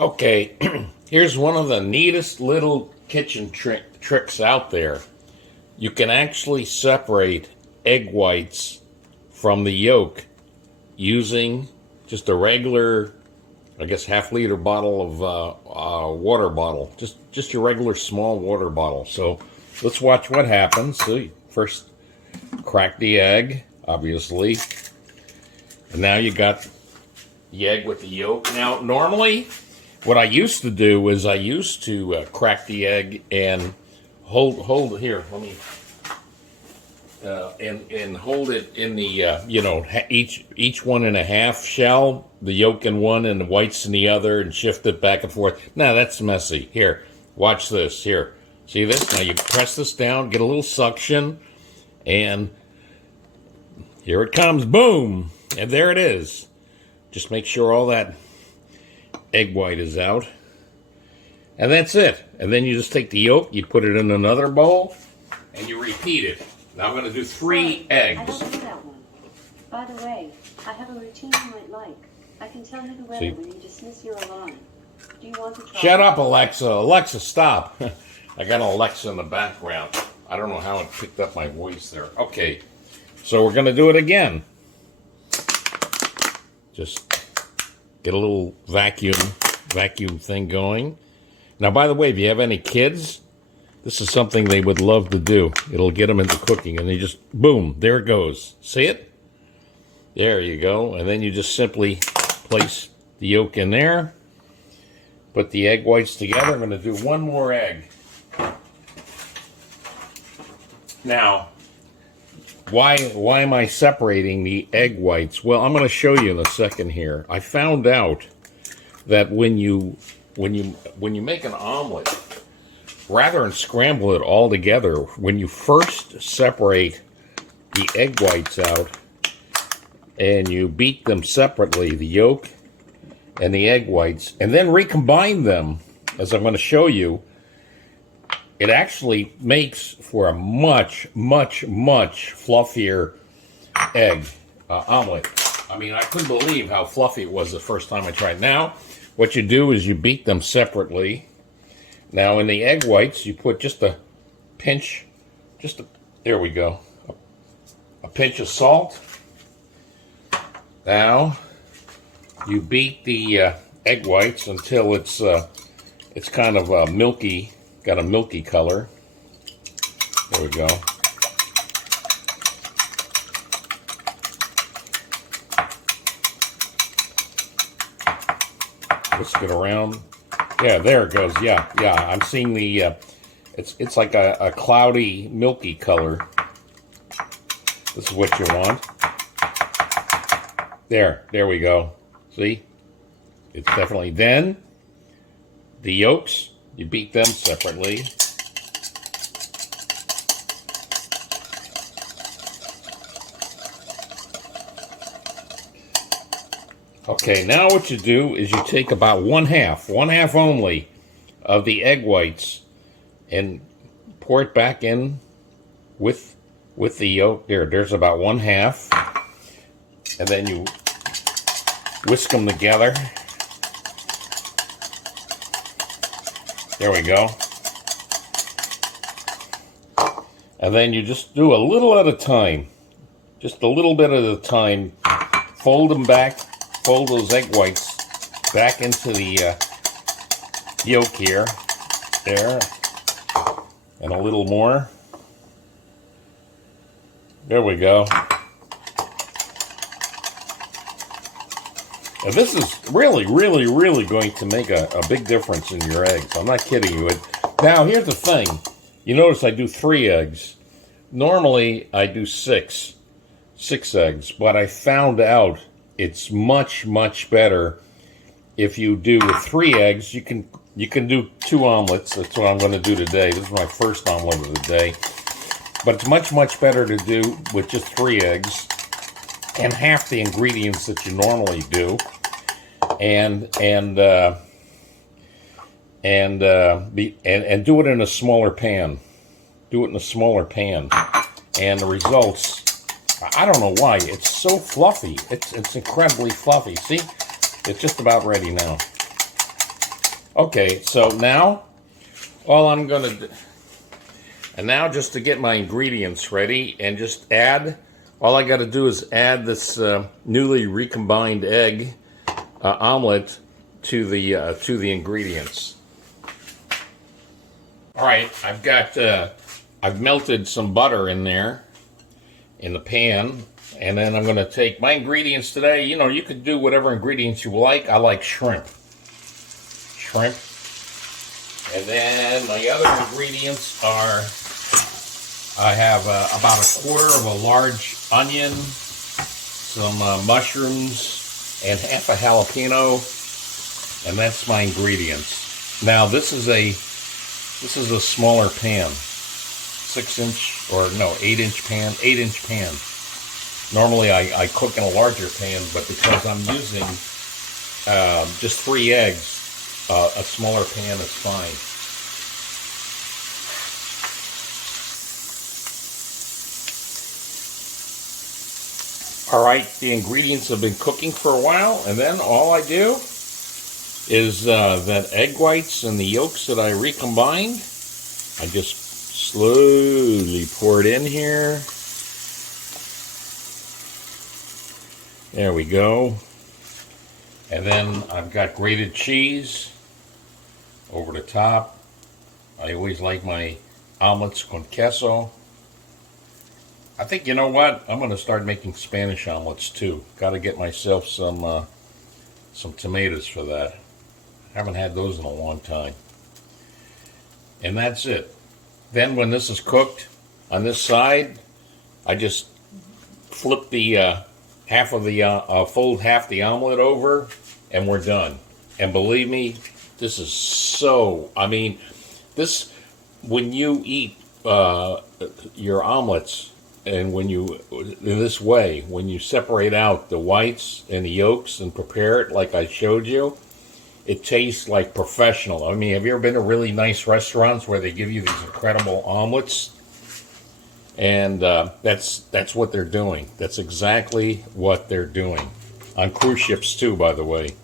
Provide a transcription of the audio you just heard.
Okay, here's one of the neatest little kitchen tricks out there. You can actually separate egg whites from the yolk using just a regular, I guess, half-liter bottle of water bottle. Just your regular small water bottle. So let's watch what happens. So first, crack the egg, obviously. And now you got the egg with the yolk. Now, normally, what I used to do is I used to crack the egg and hold here. Let me and hold it in the each one in a half shell, the yolk in one and the whites in the other, and shift it back and forth. Now that's messy. Here, watch this. Here, see this? Now you press this down, get a little suction, and here it comes. Boom, and there it is. Just make sure all that egg white is out, and that's it. And then you just take the yolk, you put it in another bowl, and you repeat it. Now I'm going to do 3 eggs. I don't know that one. By the way, I have a routine you might like. I can tell you the weather when you dismiss your alarm. Do you want to try? Shut up, Alexa. Alexa, stop. I got an Alexa in the background. I don't know how it picked up my voice there. Okay, so we're going to do it again. Just get a little vacuum thing going. Now, by the way, if you have any kids, this is something they would love to do. It'll get them into cooking, and they just, boom, there it goes. See it? There you go. And then you just simply place the yolk in there, put the egg whites together. I'm going to do 1 more egg. Now, why am I separating the egg whites? Well, I'm going to show you in a second here. I found out that when you make an omelet, rather than scramble it all together, when you first separate the egg whites out and you beat them separately, the yolk and the egg whites, and then recombine them, as I'm going to show you, it actually makes for a much, much, much fluffier egg omelet. I mean, I couldn't believe how fluffy it was the first time I tried. Now, what you do is you beat them separately. Now, in the egg whites, you put just a pinch, there we go, a pinch of salt. Now, you beat the egg whites until it's kind of milky, got a milky color. There we go. Whisk it around. Yeah, there it goes. Yeah. I'm seeing the. It's like a cloudy, milky color. This is what you want. There we go. See? It's definitely. Then the yolks, you beat them separately. Okay, now what you do is you take about one half only of the egg whites and pour it back in with the yolk. There's about 1/2, and then you whisk them together. There we go. And then you just do a little at a time, just a little bit at a time. Fold them back. Fold those egg whites back into the yolk here, there, and a little more. There we go. Now this is really, really, really going to make a big difference in your eggs. I'm not kidding you. Now, here's the thing. You notice I do 3 eggs. Normally, I do 6 eggs, but I found out it's much, much better if you do with 3 eggs. You can do 2 omelets. That's what I'm going to do today. This is my first omelet of the day. But it's much, much better to do with just 3 eggs and half the ingredients that you normally do, and do it in a smaller pan. Do it in a smaller pan, and the results. I don't know why. It's so fluffy. It's incredibly fluffy. See? It's just about ready now. Okay, so now all I'm going to do, and now just to get my ingredients ready and just add, all I got to do is add this newly recombined egg omelet to the ingredients. All right, I've melted some butter in there in the pan, and then I'm going to take my ingredients today. You know, you could do whatever ingredients you like. I like shrimp. And then my other ingredients are, I have about a quarter of a large onion, some mushrooms, and half a jalapeno, and that's my ingredients. Now this is a smaller pan, 6-inch or no 8-inch pan, 8-inch pan. Normally I cook in a larger pan, but because I'm using just 3 eggs, a smaller pan is fine. All right, the ingredients have been cooking for a while, and then all I do is that egg whites and the yolks that I recombined, I just slowly pour it in here. There we go. And then I've got grated cheese over the top. I always like my omelets con queso. I think, you know what? I'm going to start making Spanish omelets too. Got to get myself some tomatoes for that. Haven't had those in a long time. And that's it. Then when this is cooked on this side, I just flip the fold half the omelet over, and we're done. And believe me, this is so, I mean, this, when you eat your omelets, and when you, in this way, when you separate out the whites and the yolks and prepare it like I showed you, it tastes like professional. I mean, have you ever been to really nice restaurants where they give you these incredible omelets? And that's what they're doing. That's exactly what they're doing. On cruise ships too, by the way.